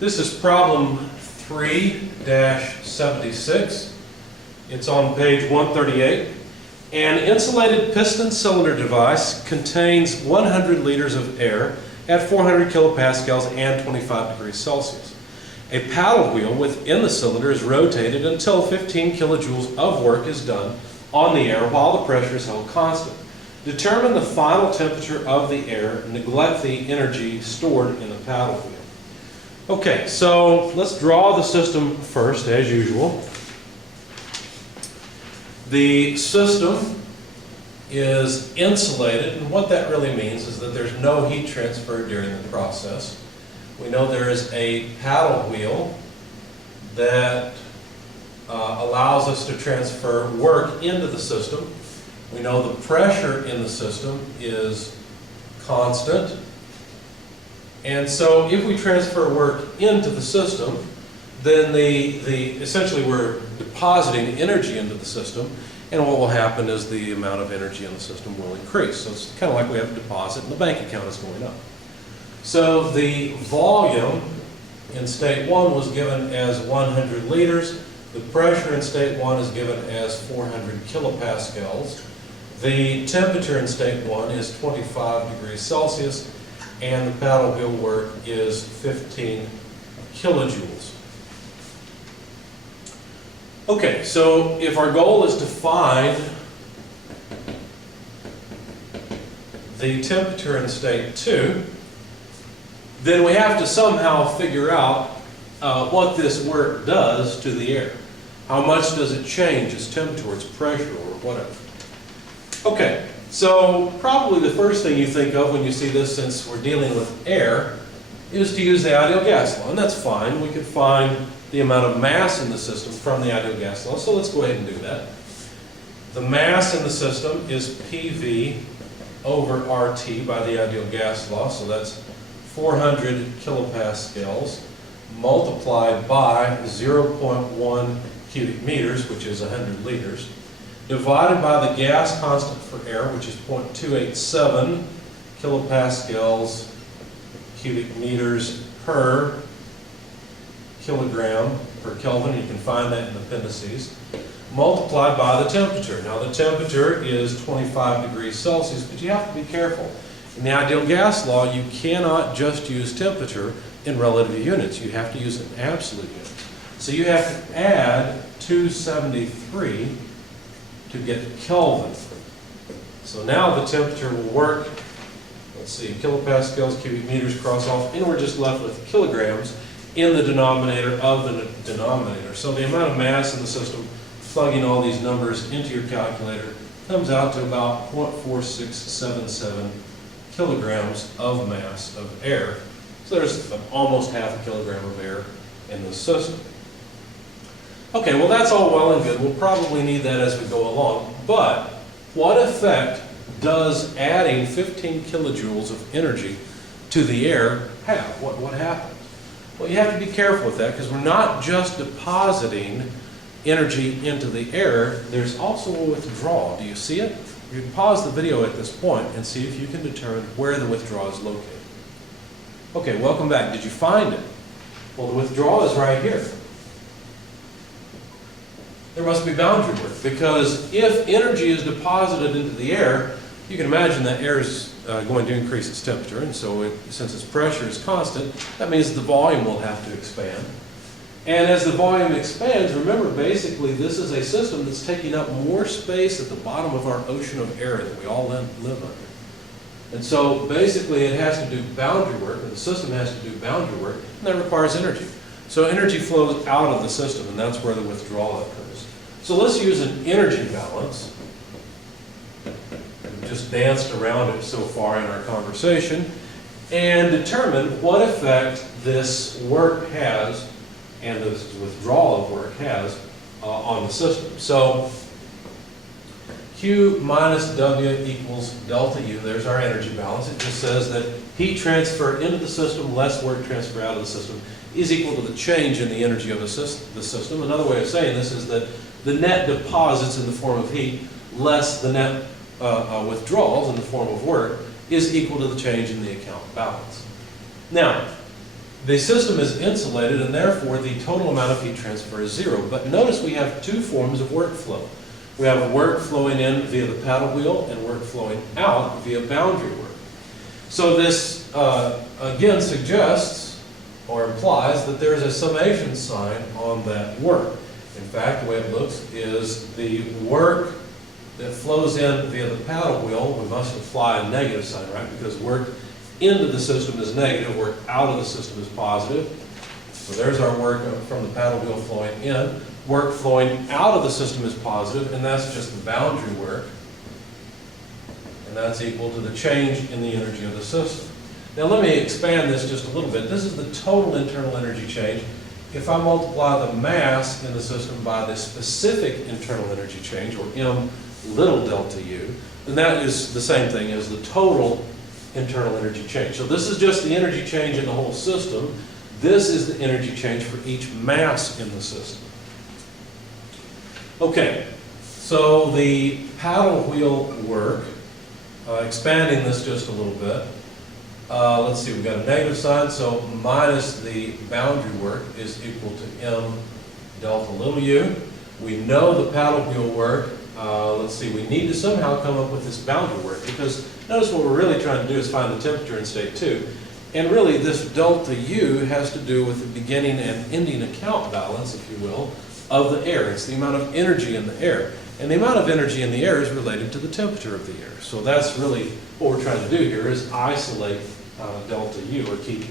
This is problem 3-76. It's on page 138. An insulated piston cylinder device contains 100 liters of air at 400 kilopascals and 25 degrees Celsius. A paddle wheel within the cylinder is rotated until 15 kilojoules of work is done on the air while the pressure is held constant. Determine the final temperature of the air. Neglect the energy stored in the paddle wheel. Okay, so let's draw the system first, as usual. The system is insulated, and what that really means is that there's no heat transfer during the process. We know there is a paddle wheel that allows us to transfer work into the system. We know the pressure in the system is constant. And so if we transfer work into the system, then essentially we're depositing energy into the system, and what will happen is the amount of energy in the system will increase. So it's kind of like we have a deposit and the bank account is going up. So the volume in state 1 was given as 100 liters. The pressure in state 1 is given as 400 kilopascals. The temperature in state 1 is 25 degrees Celsius, and the paddle wheel work is 15 kilojoules. Okay, so if our goal is to find the temperature in state 2, then we have to somehow figure out what this work does to the air. How much does it change its temperature, its pressure, or whatever? Okay, so probably the first thing you think of when you see this, since we're dealing with air, is to use the ideal gas law, and that's fine. We could find the amount of mass in the system from the ideal gas law, so let's go ahead and do that. The mass in the system is PV over RT by the ideal gas law, so that's 400 kilopascals multiplied by 0.1 cubic meters, which is 100 liters, divided by the gas constant for air, which is 0.287 kilopascals cubic meters per kilogram per Kelvin. You can find that in the appendices. Multiplied by the temperature. Now the temperature is 25 degrees Celsius, but you have to be careful. In the ideal gas law, you cannot just use temperature in relative units. You have to use it in absolute units. So you have to add 273 to get Kelvin. So now the temperature will work, let's see, kilopascals, cubic meters cross off, and we're just left with kilograms in the denominator of the denominator. So the amount of mass in the system, plugging all these numbers into your calculator, comes out to about 0.4677 kilograms of mass of air. So there's almost half a kilogram of air in this system. Okay, well that's all well and good. We'll probably need that as we go along. But what effect does adding 15 kilojoules of energy to the air have? What happens? Well, you have to be careful with that because we're not just depositing energy into the air, there's also a withdrawal. Do you see it? You can pause the video at this point and see if you can determine where the withdrawal is located. Okay, welcome back. Did you find it? Well, the withdrawal is right here. There must be boundary work because if energy is deposited into the air, you can imagine that air is going to increase its temperature, and so since its pressure is constant, that means the volume will have to expand. And as the volume expands, remember basically this is a system that's taking up more space at the bottom of our ocean of air that we all live under. And so basically it has to do boundary work, or the system has to do boundary work, and that requires energy. So energy flows out of the system, and that's where the withdrawal occurs. So let's use an energy balance. We've just danced around it so far in our conversation, and determine what effect this work has and this withdrawal of work has on the system. So Q minus W equals delta U. There's our energy balance. It just says that heat transfer into the system less work transfer out of the system is equal to the change in the energy of the system. Another way of saying this is that the net deposits in the form of heat less the net withdrawals in the form of work is equal to the change in the account balance. Now, the system is insulated, and therefore the total amount of heat transfer is zero. But notice we have two forms of workflow. We have work flowing in via the paddle wheel and work flowing out via boundary work. So this, again, suggests or implies that there is a summation sign on that work. In fact, the way it looks is the work that flows in via the paddle wheel, we must apply a negative sign, right? Because work into the system is negative, work out of the system is positive. So there's our work from the paddle wheel flowing in. Work flowing out of the system is positive, and that's just the boundary work. And that's equal to the change in the energy of the system. Now let me expand this just a little bit. This is the total internal energy change. If I multiply the mass in the system by the specific internal energy change, or M little delta U, then that is the same thing as the total internal energy change. So this is just the energy change in the whole system. This is the energy change for each mass in the system. Okay, so the paddle wheel work, expanding this just a little bit, let's see, we've got a negative sign, so minus the boundary work is equal to M delta little u. We know the paddle wheel work. Let's see, we need to somehow come up with this boundary work, because notice what we're really trying to do is find the temperature in state 2. And really this delta U has to do with the beginning and ending account balance, if you will, of the air. It's the amount of energy in the air. And the amount of energy in the air is related to the temperature of the air. So that's really what we're trying to do here, is isolate delta U, or keep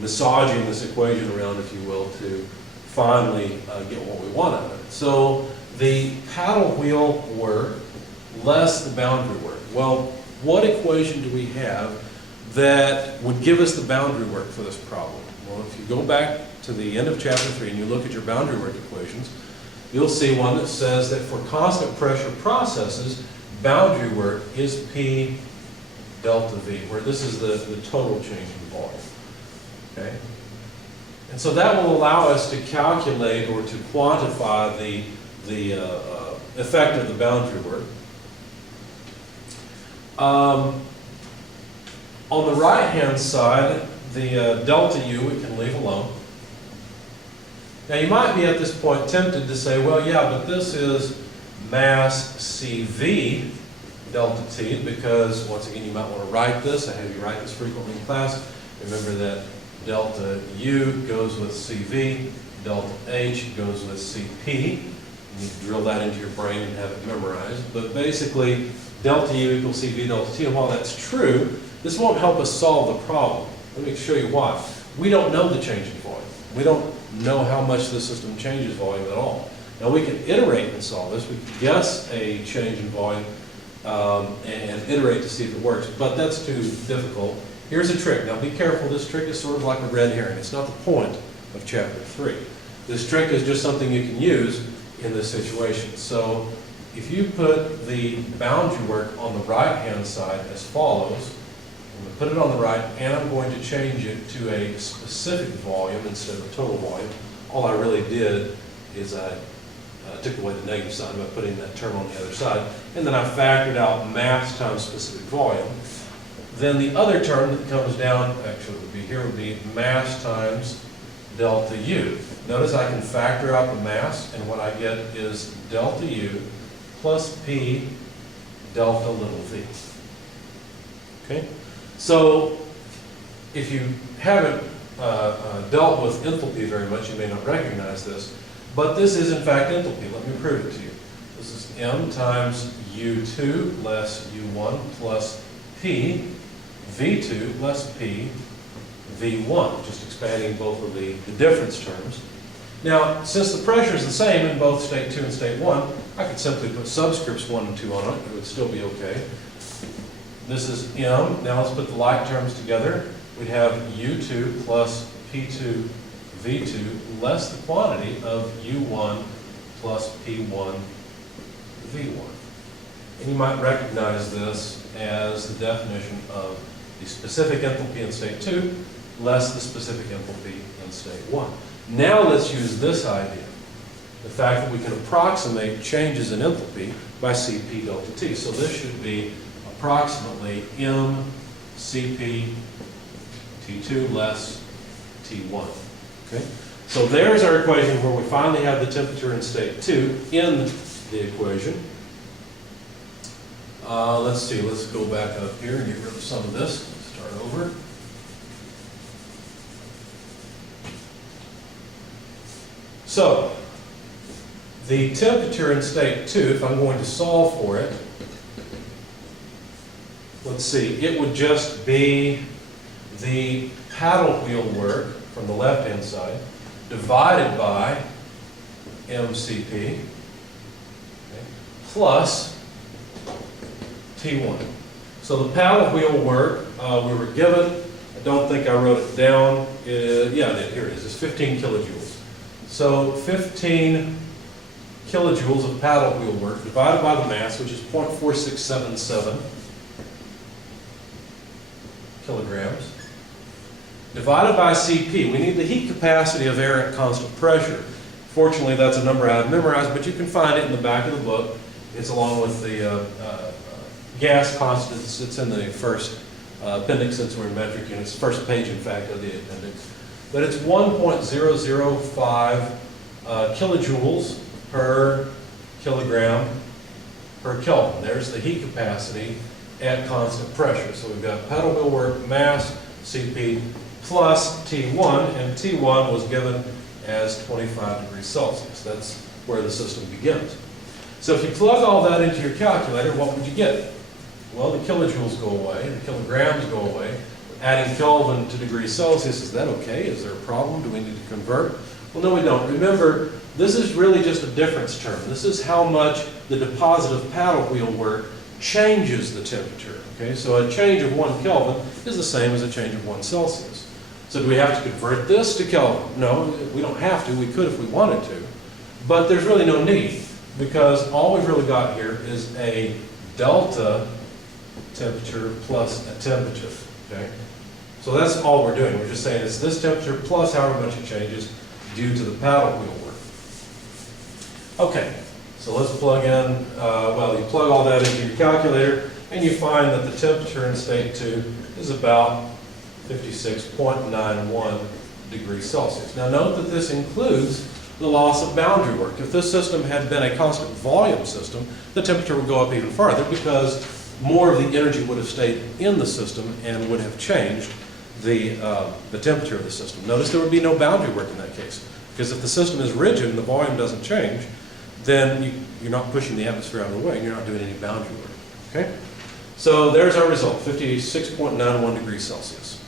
massaging this equation around, if you will, to finally get what we want out of it. So the paddle wheel work less the boundary work. Well, what equation do we have that would give us the boundary work for this problem? Well, if you go back to the end of chapter 3 and you look at your boundary work equations, you'll see one that says that for constant pressure processes, boundary work is P delta V, where this is the total change in volume. Okay? And so that will allow us to calculate or to quantify the effect of the boundary work. On the right-hand side, the delta U we can leave alone. Now you might be at this point tempted to say, well, yeah, but this is mass CV delta T, because once again you might want to write this. I have you write this frequently in class. Remember that delta U goes with CV, delta H goes with CP. You need to drill that into your brain and have it memorized. But basically, delta U equals CV delta T, and while that's true, this won't help us solve the problem. Let me show you why. We don't know the change in volume. We don't know how much the system changes volume at all. Now we can iterate and solve this. We can guess a change in volume and iterate to see if it works, but that's too difficult. Here's a trick. Now be careful, this trick is sort of like a red herring. It's not the point of chapter 3. This trick is just something you can use in this situation. So if you put the boundary work on the right-hand side as follows, I'm going to put it on the right, and I'm going to change it to a specific volume instead of a total volume. All I really did is I took away the negative sign by putting that term on the other side, and then I factored out mass times specific volume. Then the other term that comes down, actually it would be here, would be mass times delta U. Notice I can factor out the mass, and what I get is delta U plus P delta little v. Okay? So if you haven't dealt with enthalpy very much, you may not recognize this, but this is in fact enthalpy. Let me prove it to you. This is M times U2 less U1 plus P V2 less P V1, just expanding both of the difference terms. Now, since the pressure is the same in both state 2 and state 1, I could simply put subscripts 1 and 2 on it. It would still be okay. This is M. Now let's put the like terms together. We'd have U2 plus P2 V2 less the quantity of U1 plus P1 V1. And you might recognize this as the definition of the specific enthalpy in state 2 less the specific enthalpy in state 1. Now let's use this idea, the fact that we can approximate changes in enthalpy by Cp delta T. So this should be approximately M Cp T2 less T1. Okay? So there's our equation where we finally have the temperature in state 2 in the equation. Let's see, let's go back up here and get rid of some of this. Start over. So, the temperature in state 2, if I'm going to solve for it, let's see, it would just be the paddle wheel work from the left-hand side divided by MCP, okay, plus T1. So the paddle wheel work we were given, I don't think I wrote it down, yeah, here it is, it's 15 kilojoules. So 15 kilojoules of paddle wheel work divided by the mass, which is 0.4677 kilograms, divided by CP. We need the heat capacity of air at constant pressure. Fortunately, that's a number I have memorized, but you can find it in the back of the book. It's along with the gas constants. It's in the first appendix, since we're in metric units, first page, in fact, of the appendix. But it's 1.005 kilojoules per kilogram per Kelvin. There's the heat capacity at constant pressure. So we've got paddle wheel work, mass, CP, plus T1, and T1 was given as 25 degrees Celsius. That's where the system begins. So if you plug all that into your calculator, what would you get? Well, the kilojoules go away, the kilograms go away. Adding Kelvin to degrees Celsius, is that okay? Is there a problem? Do we need to convert? Well, no, we don't. Remember, this is really just a difference term. This is how much the deposit of paddle wheel work changes the temperature. Okay, so a change of 1 Kelvin is the same as a change of 1 Celsius. So do we have to convert this to Kelvin? No, we don't have to. We could if we wanted to. But there's really no need, because all we've really got here is a delta temperature plus a temperature. Okay? So that's all we're doing. We're just saying it's this temperature plus however much it changes due to the paddle wheel work. Okay, so let's plug in, well, you plug all that into your calculator, and you find that the temperature in state 2 is about 56.91 degrees Celsius. Now note that this includes the loss of boundary work. If this system had been a constant volume system, the temperature would go up even farther, because more of the energy would have stayed in the system and would have changed the temperature of the system. Notice there would be no boundary work in that case, because if the system is rigid and the volume doesn't change, then you're not pushing the atmosphere out of the way and you're not doing any boundary work. Okay? So there's our result, 56.91 degrees Celsius.